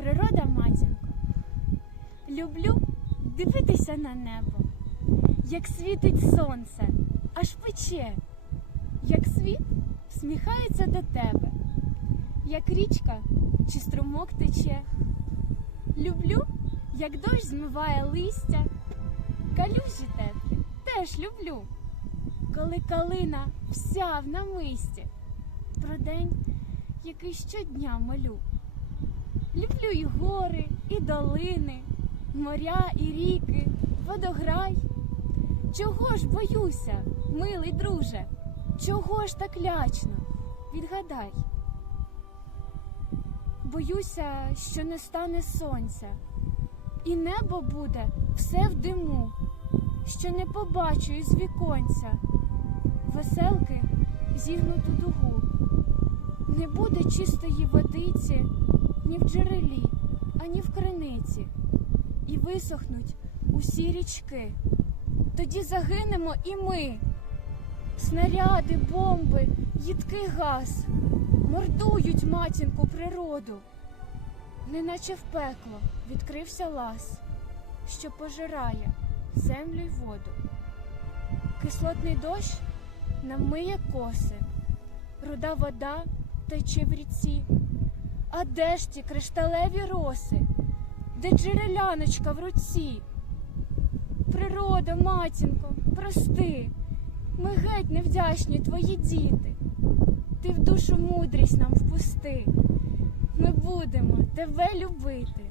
природа матінко. Люблю дивитися на небо, як світить сонце, аж пече, як світ всміхається до тебе, як річка чи струмок тече. Люблю, як дощ змиває листя, калюжі теплі теж люблю, коли калина вся в намисті, про день, який щодня молю. Люблю і гори, і долини, моря і ріки, водограй. Чого ж боюся, милий друже? Чого ж так лячно? Відгадай. Боюся, що не стане сонця, і небо буде все в диму, що не побачу із віконця веселки зігнуту дугу. Не буде чистої водиці ні в джерелі, ані в криниці, і висохнуть усі річки. Тоді загинемо і ми. Снаряди, бомби, їдкий газ мордують матінку природу. Неначе в пекло відкрився лаз, що пожирає землю й воду. Кислотний дощ намиє коси, руда вода тече в ріці. А де ж ті кришталеві роси, де джереляночка в руці? Природа, матінко, прости, ми геть невдячні твої діти. Ти в душу мудрість нам впусти. Ми будемо тебе любити.